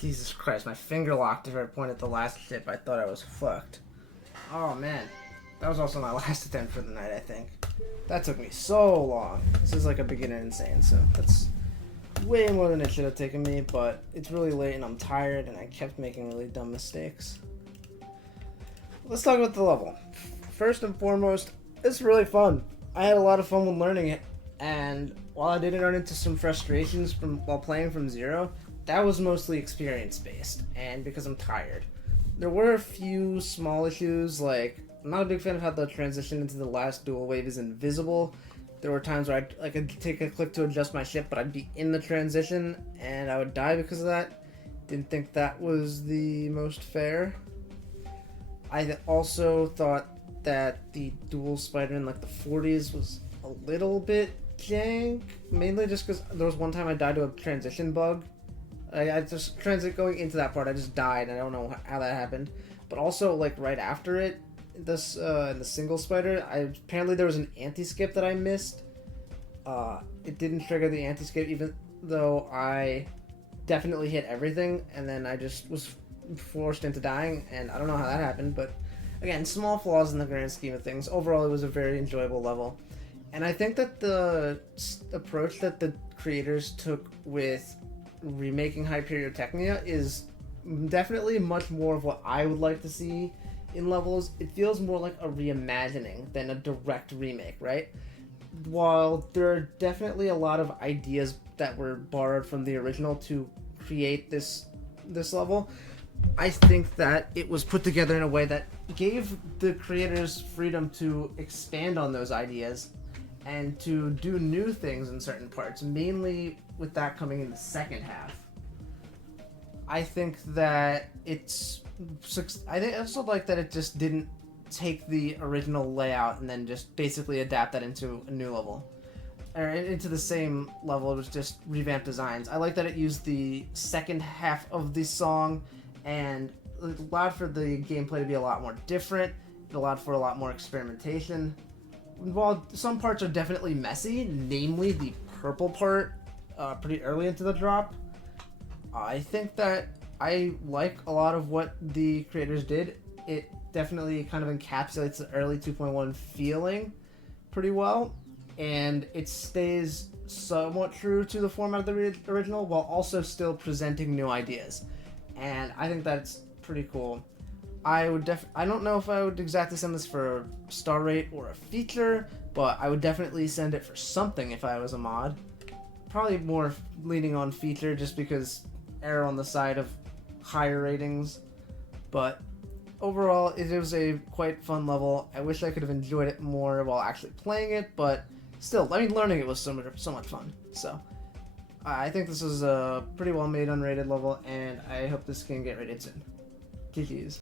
Jesus Christ, my finger locked if I pointed at the last ship. I thought I was fucked. Oh man. That was also my last attempt for the night, I think. That took me so long. This is like a beginner insane, so that's way more than it should have taken me, but it's really late and I'm tired and I kept making really dumb mistakes. Let's talk about the level. First and foremost, it's really fun. I had a lot of fun when learning it, and while I didn't run into some frustrations while playing from zero, that was mostly experience based, and because I'm tired. There were a few small issues, like I'm not a big fan of how the transition into the last dual wave is invisible. There were times where I could take a click to adjust my ship, but I'd be in the transition and I would die because of that. Didn't think that was the most fair. I also thought that the dual spider in like the 40s was a little bit jank, mainly just because there was one time I died to a transition bug. I just going into that part, I just died. And I don't know how that happened, but also like right after it, this in the single spider, apparently there was an anti-skip that I missed. It didn't trigger the anti-skip even though I definitely hit everything, and then I just was forced into dying, and I don't know how that happened, but again, small flaws in the grand scheme of things. Overall, it was a very enjoyable level, and I think that the approach that the creators took with remaking Hyperion is definitely much more of what I would like to see in levels. It feels more like a reimagining than a direct remake, right? While there are definitely a lot of ideas that were borrowed from the original to create this level, I think that it was put together in a way that gave the creators freedom to expand on those ideas and to do new things in certain parts, mainly with that coming in the second half. I think that I also like that it just didn't take the original layout and then just basically adapt that into a new level. Or into the same level, it was just revamped designs. I like that it used the second half of the song and it allowed for the gameplay to be a lot more different. It allowed for a lot more experimentation. While some parts are definitely messy, namely the purple part pretty early into the drop, I think that I like a lot of what the creators did. It definitely kind of encapsulates the early 2.1 feeling pretty well, and it stays somewhat true to the format of the original while also still presenting new ideas. And I think that's pretty cool. I don't know if I would exactly send this for a star rate or a feature, but I would definitely send it for something if I was a mod. Probably more leaning on feature just because err on the side of higher ratings. But overall, it was a quite fun level. I wish I could have enjoyed it more while actually playing it, but still, I mean, learning it was so much fun. So I think this is a pretty well made unrated level, and I hope this can get rated soon. GG's.